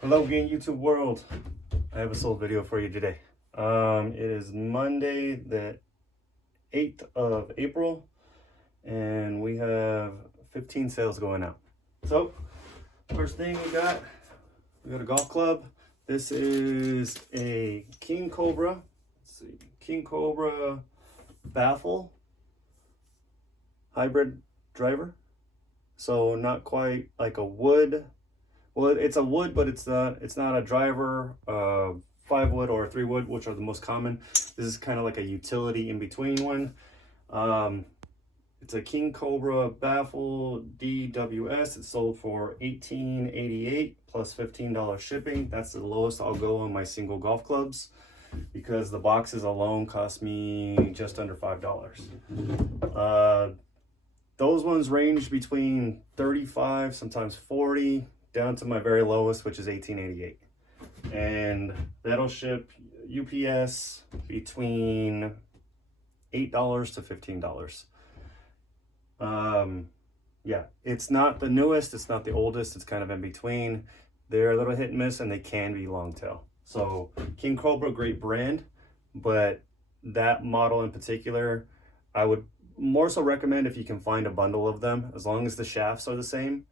Hello again, YouTube world. I have a sold video for you today. It is Monday the 8th of April and we have 15 sales going out. So first thing we got a golf club. This is a King Cobra. Let's see, King Cobra baffle hybrid driver. So not quite like a wood. Well, it's a wood, but it's not a driver, 5 wood or 3 wood, which are the most common. This is kind of like a utility in between one. It's a King Cobra baffle DWS. It's sold for $18.88 plus $15 shipping. That's the lowest I'll go on my single golf clubs because the boxes alone cost me just under $5. Those ones range between 35, sometimes 40. Down to my very lowest, which is $18.88, and that'll ship UPS between $8 to $15. Yeah, it's not the newest, it's not the oldest, it's kind of in between. They're a little hit and miss, and they can be long tail. So King Cobra, great brand, but that model in particular, I would more so recommend if you can find a bundle of them, as long as the shafts are the same.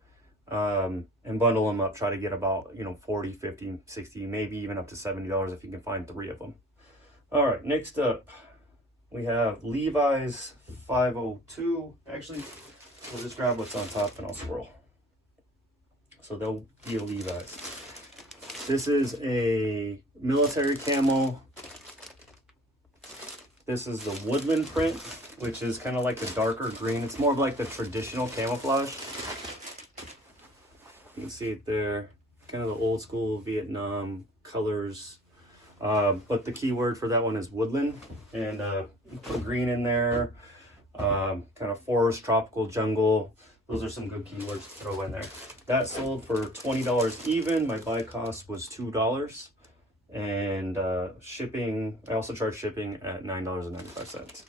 And bundle them up, try to get about 40, 50, 60, maybe even up to $70 if you can find 3 of them. All right, next up we have Levi's 502. Actually, we'll just grab what's on top and I'll scroll. So they'll be a Levi's. This is a military camo. This is the woodland print, which is kind of like the darker green. It's more of like the traditional camouflage. You can see it there, kind of the old school Vietnam colors. But the key word for that one is woodland, and put green in there, kind of forest, tropical, jungle. Those are some good keywords to throw in there. That sold for $20 even. My buy cost was $2. And shipping, I also charge shipping at $9.95.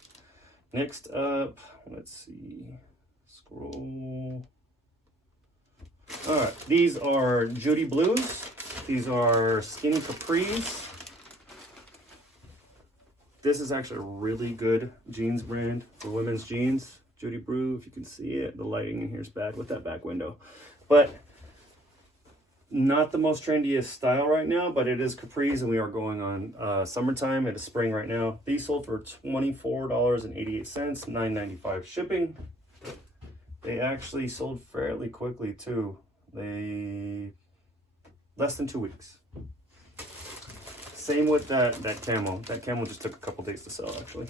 Next up, let's see, scroll. All right, these are Judy Blues. These are skinny capris. This is actually a really good jeans brand for women's jeans. Judy Blue, if you can see it. The lighting in here is bad with that back window. But not the most trendiest style right now, but it is capris, and we are going on summertime. It is spring right now. These sold for $24.88, $9.95 shipping. They actually sold fairly quickly too. They less than 2 weeks. Same with that camo. That camo just took a couple days to sell actually.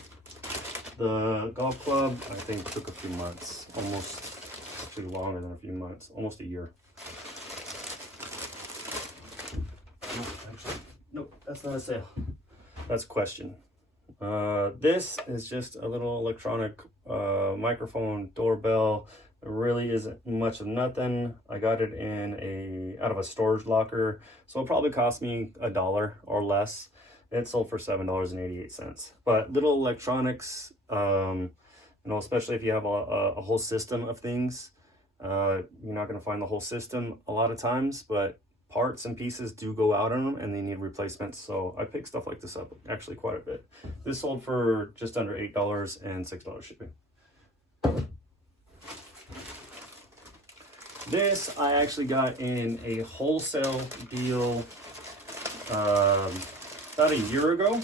The golf club I think took a few months, almost actually longer than a few months, almost a year. Nope, that's not a sale. That's a question. This is just a little electronic microphone doorbell. It really isn't much of nothing. I got it out of a storage locker, so it probably cost me $1 or less. It sold for $7.88. But little electronics, especially if you have a whole system of things, you're not going to find the whole system a lot of times, but parts and pieces do go out on them and they need replacements. So I pick stuff like this up actually quite a bit. This sold for just under $8 and $6 shipping. This I actually got in a wholesale deal about a year ago.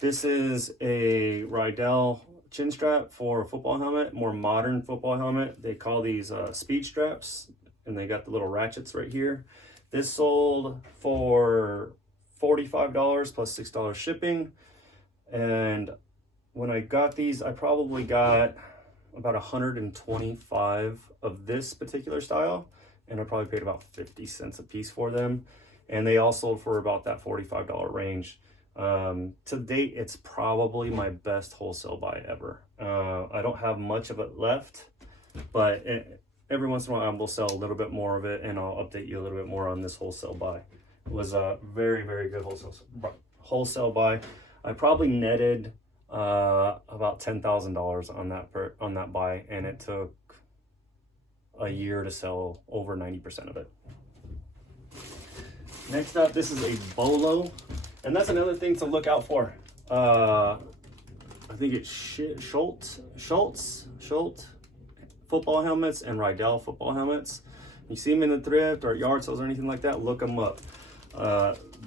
This is a Rydell chin strap for a football helmet, more modern football helmet. They call these speed straps, and they got the little ratchets right here. This sold for $45 plus $6 shipping. And when I got these, I probably got about 125 of this particular style, and I probably paid about 50 cents a piece for them. And they all sold for about that $45 range. To date, it's probably my best wholesale buy ever. I don't have much of it left, but every once in a while I will sell a little bit more of it, and I'll update you a little bit more on this wholesale buy. It was a very, very good wholesale buy. I probably netted about $10,000 on that buy, and it took a year to sell over 90% of it. Next up, this is a bolo, and that's another thing to look out for. I think it's Schultz football helmets and Rydell football helmets. You see them in the thrift or at yard sales or anything like that, look them up.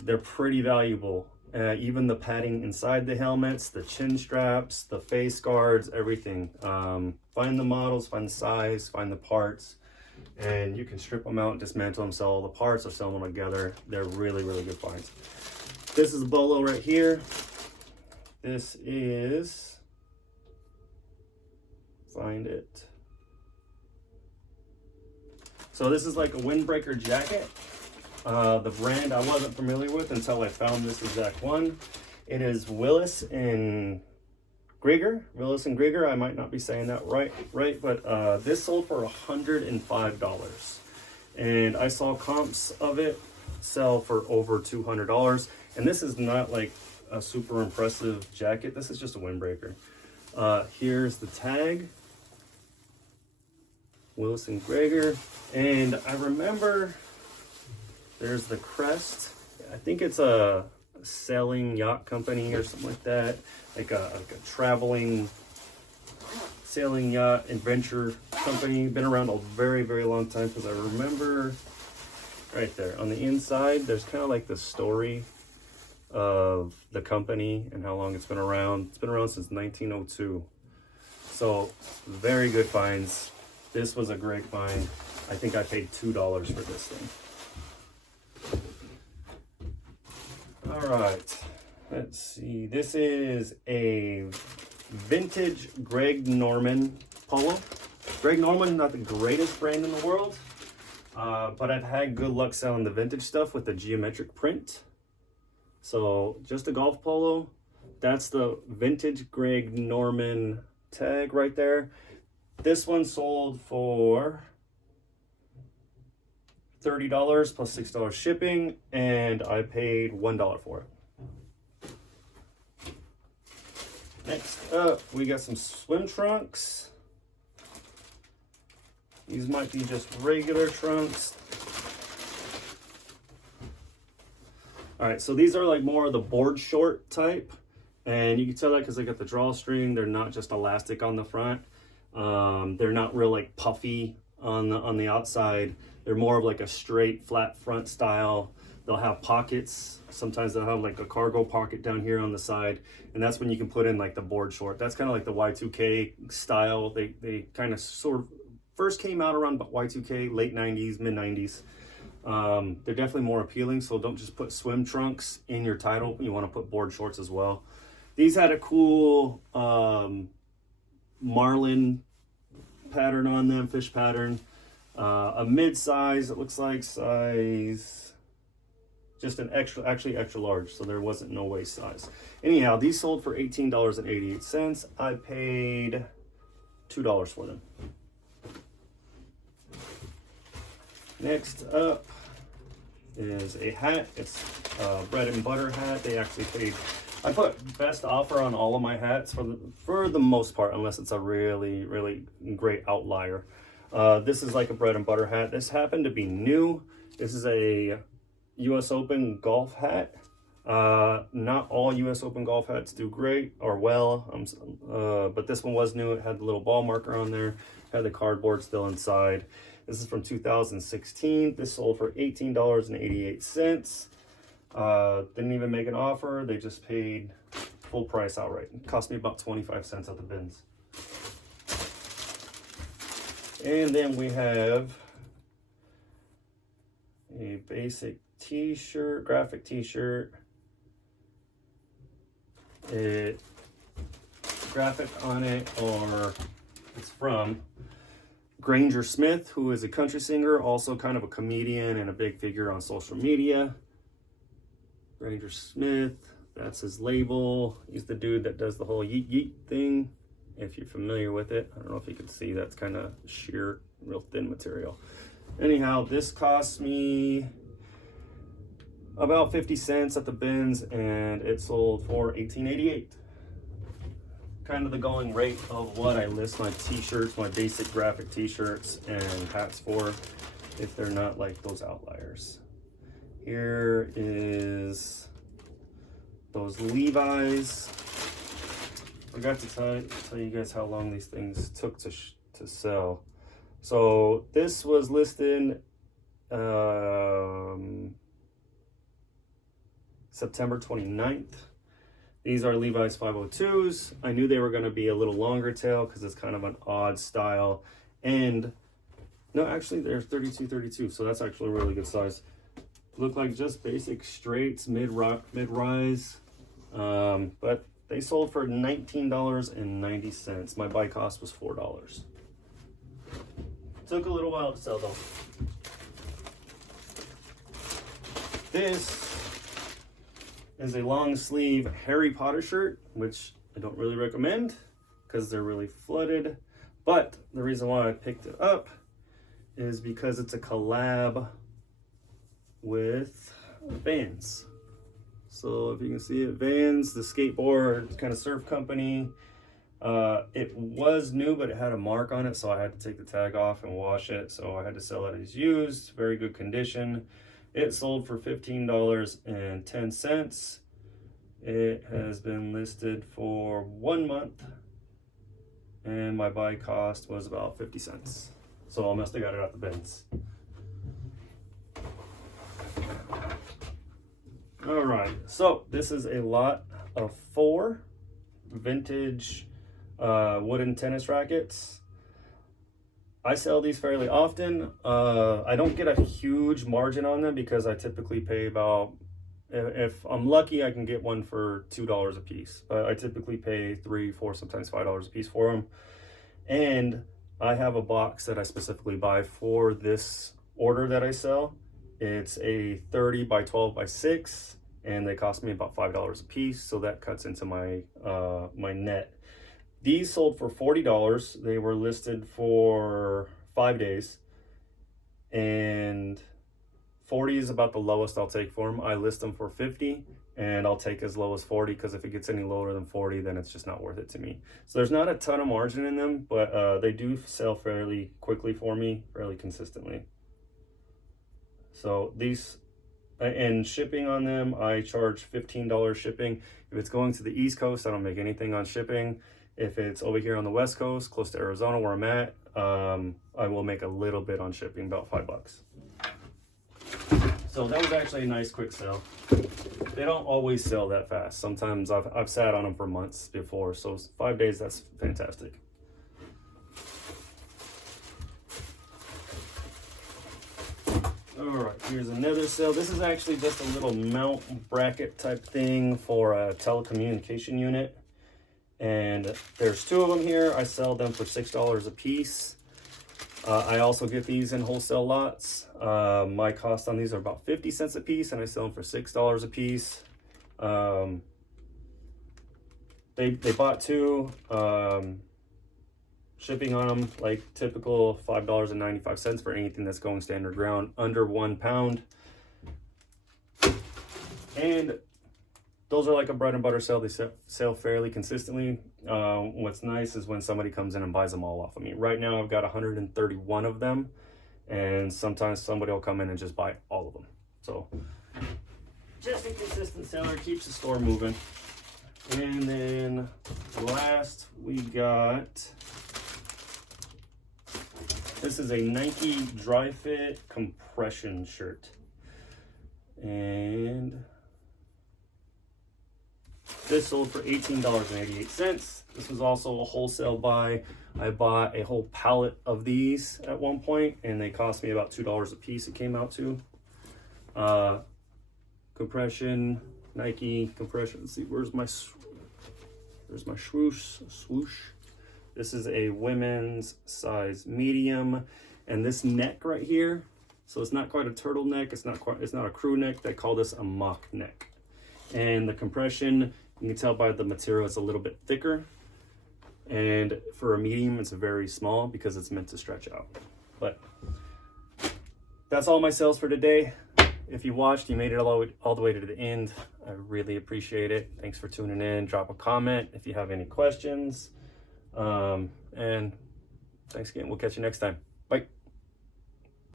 They're pretty valuable. Even the padding inside the helmets, the chin straps, the face guards, everything. Find the models, find the size, find the parts, and you can strip them out, dismantle them, sell all the parts, or sell them together. They're really, really good finds. This is a bolo right here. This is, find it. So this is like a windbreaker jacket. The brand I wasn't familiar with until I found this exact one. It is Willis and Grieger. I might not be saying that right, but this sold for $105. And I saw comps of it sell for over $200. And this is not like a super impressive jacket. This is just a windbreaker. Here's the tag. Willis and Grieger. And I remember there's the crest. I think it's a sailing yacht company or something like that. Like a traveling sailing yacht adventure company. Been around a very, very long time, because I remember right there on the inside, there's kind of like the story of the company and how long it's been around. It's been around since 1902. So very good finds. This was a great find. I think I paid $2 for this thing. All right, let's see. This is a vintage Greg Norman polo. Greg Norman, not the greatest brand in the world, but I've had good luck selling the vintage stuff with the geometric print. So just a golf polo. That's the vintage Greg Norman tag right there. This one sold for $30 plus $6 shipping, and I paid $1 for it. Next up, we got some swim trunks. These might be just regular trunks. All right, so these are like more of the board short type, and you can tell that because they got the drawstring. They're not just elastic on the front. They're not real like puffy on the outside. They're more of like a straight flat front style. They'll have pockets. Sometimes they'll have like a cargo pocket down here on the side, and that's when you can put in like the board short. That's kind of like the Y2K style. They kind of sort of first came out around Y2K, late 90s, mid 90s. They're definitely more appealing, so don't just put swim trunks in your title. You want to put board shorts as well. These had a cool marlin pattern on them, fish pattern. A mid-size, it looks like size, just an actually extra large, so there wasn't no waist size. Anyhow, these sold for $18.88. I paid $2 for them. Next up is a hat. It's a bread and butter hat. They actually paid, I put best offer on all of my hats for the most part, unless it's a really, really great outlier. This is like a bread and butter hat. This happened to be new. This is a US Open golf hat. Not all US Open golf hats do great or well, but this one was new. It had the little ball marker on there, had the cardboard still inside. This is from 2016. This sold for $18.88. Didn't even make an offer. They just paid full price outright. It cost me about 25 cents at the bins. And then we have a basic t-shirt, graphic t-shirt. Graphic on it, or it's from Granger Smith, who is a country singer, also kind of a comedian and a big figure on social media. Granger Smith, that's his label. He's the dude that does the whole yeet yeet thing, if you're familiar with it. I don't know if you can see, that's kind of sheer, real thin material. Anyhow, this cost me about 50 cents at the bins, and it sold for $18.88. Kind of the going rate of what I list my t-shirts, my basic graphic t-shirts and hats for, if they're not like those outliers. Here is those Levi's. Forgot to tell you guys how long these things took to sell. So this was listed September 29th. These are Levi's 502s. I knew they were going to be a little longer tail because it's kind of an odd style. And no, actually they're 32, so that's actually a really good size. Look like just basic straights, mid-rise, but they sold for $19.90. My buy cost was $4. Took a little while to sell though. This is a long sleeve Harry Potter shirt, which I don't really recommend because they're really flooded. But the reason why I picked it up is because it's a collab with Vans. So if you can see it, Vans, the skateboard kind of surf company. It was new, but it had a mark on it, so I had to take the tag off and wash it. So I had to sell it as used, very good condition. It sold for $15.10. It has been listed for 1 month, and my buy cost was about 50 cents. So I must have got it out the bins. All right, so this is a lot of 4 vintage wooden tennis rackets. I sell these fairly often. I don't get a huge margin on them because I typically pay about, if I'm lucky, I can get one for $2 a piece, but I typically pay $3, $4, sometimes $5 a piece for them. And I have a box that I specifically buy for this order that I sell. It's a 30 by 12 by 6, and they cost me about $5 a piece, so that cuts into my my net. These sold for $40. They were listed for 5 days, and 40 is about the lowest I'll take for them. I list them for 50, and I'll take as low as 40 because if it gets any lower than 40, then it's just not worth it to me. So there's not a ton of margin in them, but they do sell fairly quickly for me, fairly consistently. So these, and shipping on them, I charge $15 shipping. If it's going to the East Coast, I don't make anything on shipping. If it's over here on the West Coast, close to Arizona where I'm at, I will make a little bit on shipping, about $5. So that was actually a nice quick sell. They don't always sell that fast. Sometimes I've sat on them for months before, so 5 days, that's fantastic. All right, here's another sale. This is actually just a little mount bracket type thing for a telecommunication unit. And there's 2 of them here. I sell them for $6 a piece. I also get these in wholesale lots. My cost on these are about 50 cents a piece, and I sell them for $6 a piece. They bought 2. Shipping on them, like typical $5.95 for anything that's going standard ground under 1 pound. And those are like a bread and butter sale. They sell fairly consistently. What's nice is when somebody comes in and buys them all off of me. Right now I've got 131 of them, and sometimes somebody will come in and just buy all of them. So just a consistent seller, keeps the store moving. And then last we got, this is a Nike dry fit compression shirt. And this sold for $18.88. This was also a wholesale buy. I bought a whole pallet of these at one point, and they cost me about $2 a piece. It came out to compression, Nike compression. Let's see, where's my swoosh. This is a women's size medium, and this neck right here, so it's not quite a turtleneck, it's not a crew neck. They call this a mock neck. And the compression, you can tell by the material, it's a little bit thicker. And for a medium, it's very small because it's meant to stretch out. But that's all my sales for today. If you watched, you made it all the way to the end, I really appreciate it. Thanks for tuning in. Drop a comment if you have any questions. And thanks again. We'll catch you next time. Bye.